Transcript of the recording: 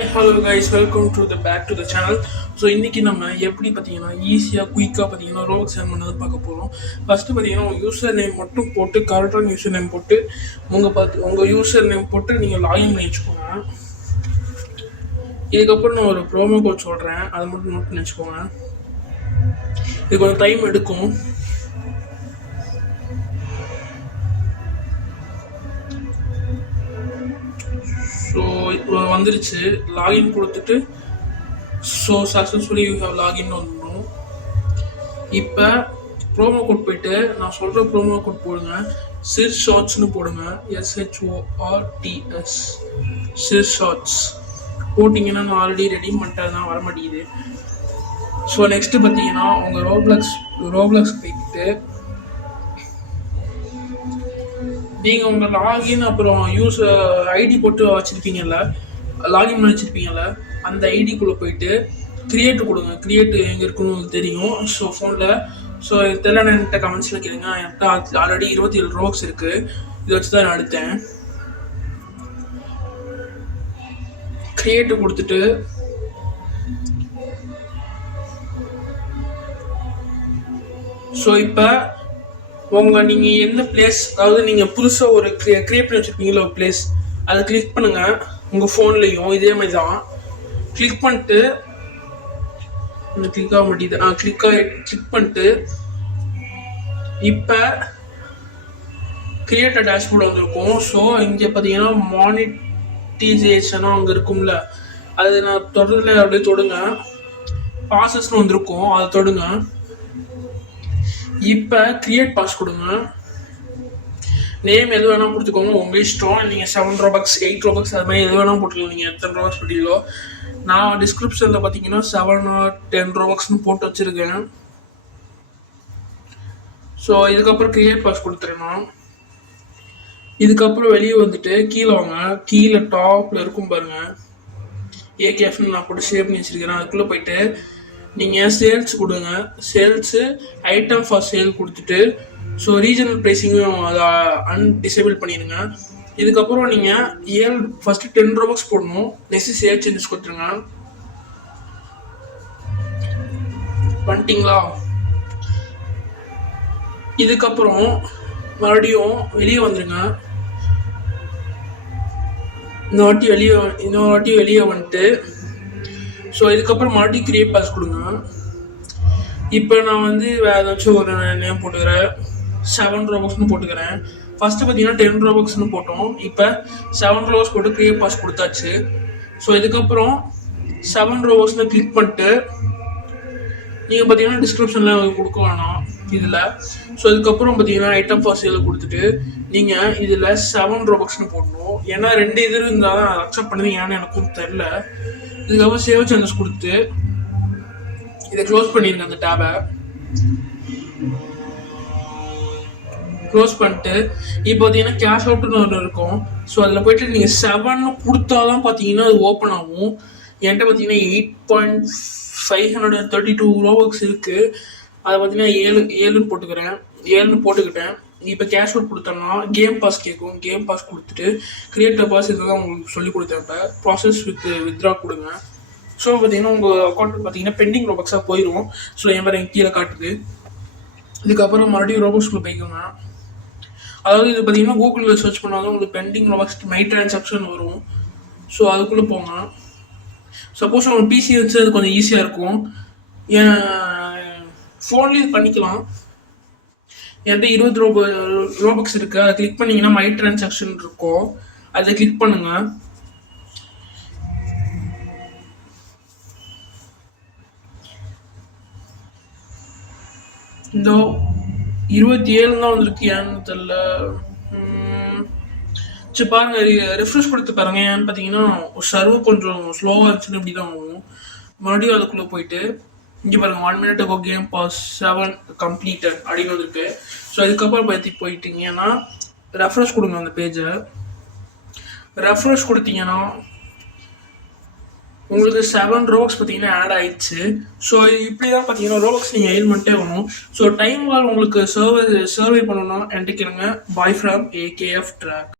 Hi hello guys, welcome to back to the channel. So இன்றைக்கி நம்ம எப்படி பார்த்தீங்கன்னா ஈஸியாக குயிக்காக பார்த்தீங்கன்னா ரோபோக்ஸ் ஏர்ன் பண்ணது பார்க்க போகிறோம். ஃபஸ்ட்டு பார்த்தீங்கன்னா உங்கள் யூசர் நேம் மட்டும் போட்டு கரெக்டான யூசர் நேம் போட்டு உங்கள் யூசர் நேம் போட்டு நீங்கள் லாகின் பண்ணி வச்சுக்கோங்க. இதுக்கப்புறம் நான் ஒரு ப்ரோமோ கோட் சொல்கிறேன், அதை மட்டும் நோட் பண்ணி வச்சுக்கோங்க. இது கொஞ்சம் டைம் எடுக்கும். ஸோ இப்போ வந்துருச்சு. லாகின் கொடுத்துட்டு so successfully you have login வந்துடும். இப்போ ப்ரோமோ கோட் போயிட்டு நான் சொல்கிற ப்ரோமோ கோட் போடுங்க. சிர் ஷார்ட்ஸ்னு போடுங்க. SHORTS சிர் ஷார்ட்ஸ் போட்டிங்கன்னா நான் ஆல்ரெடி ரெடி பண்ணிட்டேன், தான் வர மாட்டேங்குது. ஸோ நெக்ஸ்ட்டு பார்த்தீங்கன்னா உங்கள் ரோப்ளக்ஸ் போயிட்டு நீங்கள் உங்கள் லாகின் அப்புறம் ஐடி போட்டு வச்சுருப்பீங்கல்ல, லாகின் பண்ணி வச்சுருப்பீங்கல்ல, அந்த ஐடிக்குள்ளே போயிட்டு க்ரியேட் கொடுங்க. க்ரியேட் எங்கே இருக்குன்னு உங்களுக்கு தெரியும். ஸோ ஃபோனில் ஸோ தெரியல, என்கிட்ட கமெண்ட்ஸில் கேளுங்க. என்கிட்ட ஆல்ரெடி 27 ரோக்ஸ் இருக்குது. இதை வச்சு தான் நான் எடுத்தேன். க்ரியேட்டு கொடுத்துட்டு ஸோ இப்போ நீங்கள் எந்த பிளேஸ், அதாவது நீங்கள் புதுசாக ஒரு க்ரியேட் பண்ணி வச்சுருப்பீங்களா ஒரு பிளேஸ், அதை கிளிக் பண்ணுங்கள். உங்கள் ஃபோன்லேயும் இதே மாதிரி தான் கிளிக் பண்ணிட்டு கிளிக் ஆக மாட்டேங்குது. கிளிக் பண்ணிட்டு இப்போ கிரியேட் டேஷ்போர்ட் வந்துருக்கும். ஸோ இங்கே பார்த்தீங்கன்னா மானிட்டைசேஷனும் அங்கே இருக்கும்ல, அது நான் தொடர்ந்து அப்படியே தொடுங்க. ப்ராசஸ்னு வந்திருக்கும், அதை தொடுங்க. இப்போ கிரியேட் பாஸ் கொடுங்க. நேம் எது வேணால் கொடுத்துக்கோங்க, உங்கள் இஷ்டம். நீங்கள் 7 ரோபக்ஸ் 8 ரோபக்ஸ் அது மாதிரி எது வேணால் போட்டுக்கலாம். நீங்கள் எத்தனை ரோபக்ஸ் போட்டீங்களோ. நான் டிஸ்கிரிப்ஷனில் பார்த்தீங்கன்னா 7 or 10 ரோபக்ஸ்னு போட்டு வச்சுருக்கேன். ஸோ இதுக்கப்புறம் கிரியேட் பாஸ் கொடுத்துருணும். இதுக்கப்புறம் வெளியே வந்துட்டு கீழே வாங்க. கீழே டாப்பில் இருக்கும் பாருங்கள், AKFன்னு நான் போட்டு சேவ் பண்ணி வச்சுருக்கிறேன். அதுக்குள்ளே போயிட்டு நீங்கள் சேல்ஸ் கொடுங்க. சேல்ஸு ஐட்டம் ஃபார் சேல் கொடுத்துட்டு ஸோ ரீஜனல் ப்ரைஸிங்கும் அதை டிசேபிள் பண்ணிடுங்க. இதுக்கப்புறம் நீங்கள் ஃபஸ்ட்டு 10 ரோபக்ஸ் போடணும். நெக்ஸ்ட்டு சேல் சேஞ்சஸ் கொடுத்துருங்க. பண்ணிட்டீங்களா? இதுக்கப்புறம் மறுபடியும் வெளியே வந்துடுங்க. இன்னொரு வாட்டி வெளியே வந்துட்டு ஸோ இதுக்கப்புறம் மறுபடியும் கிரியேட் பாஸ் கொடுங்க. இப்போ நான் வேறு ஏதாச்சும் ஒரு நேம் போட்டுக்கிறேன். 7 ரோபக்ஸ்னு போட்டுக்கிறேன். ஃபஸ்ட்டு பார்த்தீங்கன்னா 10 ரோபக்ஸ்னு போட்டோம். இப்போ 7 ரோபக்ஸ் போட்டு கிரியேட் பாஸ் கொடுத்தாச்சு. ஸோ இதுக்கப்புறம் 7 ரோபக்ஸ்னு கிளிக் பண்ணிட்டு நீங்கள் பார்த்தீங்கன்னா டிஸ்கிரிப்ஷனில் கொடுக்க வேணாம் இதில். ஸோ இதுக்கப்புறம் பார்த்தீங்கன்னா ஐட்டம் ஃபார் சேல் கொடுத்துட்டு நீங்கள் இதில் 7 ரோபக்ஸ்னு போடணும். ஏன்னா 2 இது இருந்தால் தான் அக்செப்ட் பண்ணுவீங்க, ஏன்னு எனக்கும் தெரில. இதுக்கப்புறம் சேவ் சேஞ்சஸ் கொடுத்து இதை க்ளோஸ் பண்ணிடுங்க. அந்த டேபை க்ளோஸ் பண்ணிட்டு இப்போ பார்த்தீங்கன்னா கேஷ் அவுட்னு ஒன்று இருக்கும். ஸோ அதில் போயிட்டு நீங்கள் 7 கொடுத்தா தான் பார்த்தீங்கன்னா அது ஓப்பன் ஆகும். என்கிட்ட பார்த்தீங்கன்னா 8,532 ரோபக்ஸ் இருக்குது. அதை பார்த்தீங்கன்னா 7 போட்டுக்கிறேன். 7 போட்டுக்கிட்டேன். இப்போ கேஷ் அவுட் கொடுத்தோம்னா கேம் பாஸ் கேட்கும். கேம் பாஸ் கொடுத்துட்டு கிரியேட்டர் பாஸ் இதை தான் உங்களுக்கு சொல்லி கொடுத்தேன். இப்போ ப்ராசஸ் வித்ரா கொடுங்க. ஸோ பார்த்தீங்கன்னா உங்கள் அக்கௌண்ட் பார்த்தீங்கன்னா பெண்டிங் ரோபக்ஸாக போயிடும். ஸோ என் மாதிரி கீழே காட்டுது. இதுக்கப்புறம் மறுபடியும் ரோபக்ஸ்குள்ளே போய்க்கோங்க. அதாவது இது பார்த்தீங்கன்னா கூகுளில் சர்ச் பண்ணாலும் உங்களுக்கு பெண்டிங் ரோபக்ஸ் மை டிரான்சாக்ஷன் வரும். ஸோ அதுக்குள்ளே போங்க. சப்போஸ் உங்களுக்கு பிசி வச்சு அது கொஞ்சம் ஈஸியாக இருக்கும். என் ஃபோன்லேயும் இது பண்ணிக்கலாம். என்கிட்ட 20 ரோபக்ஸ் இருக்குது. அதை கிளிக் பண்ணிங்கன்னா மை டிரான்சாக்ஷன் இருக்கும், அதை கிளிக் பண்ணுங்கள். இந்த 27 தான் வந்திருக்கு, ஏன்னு தெரில. சரி பாருங்கள், ரெஃப்ரெஷ் கொடுத்து பாருங்கள். ஏன்னு பார்த்தீங்கன்னா சர்வர் கொஞ்சம் ஸ்லோவாக இருந்துச்சுன்னு இப்படி தான் ஆகும். மறுபடியும் அதுக்குள்ளே போயிட்டு இங்கே பாருங்கள் 1 minute ago game pass 7 completed அப்படின்னு வந்துருக்கு. ஸோ அதுக்கப்புறம் போயிட்டீங்கன்னா ரெஃப்ரெஷ் கொடுங்க. அந்த பேஜை ரெஃப்ரெஷ் கொடுத்தீங்கன்னா உங்களுக்கு 7 ரோபக்ஸ் பார்த்தீங்கன்னா ஆட் ஆயிடுச்சு. ஸோ இப்படி தான் பார்த்தீங்கன்னா ரோபக்ஸ் நீங்கள் எயில் பண்ணிட்டே வரணும். ஸோ டைம் உங்களுக்கு சர்வே பண்ணணும்னா என்கிட்ட கேளுங்க. Bye from AKF track.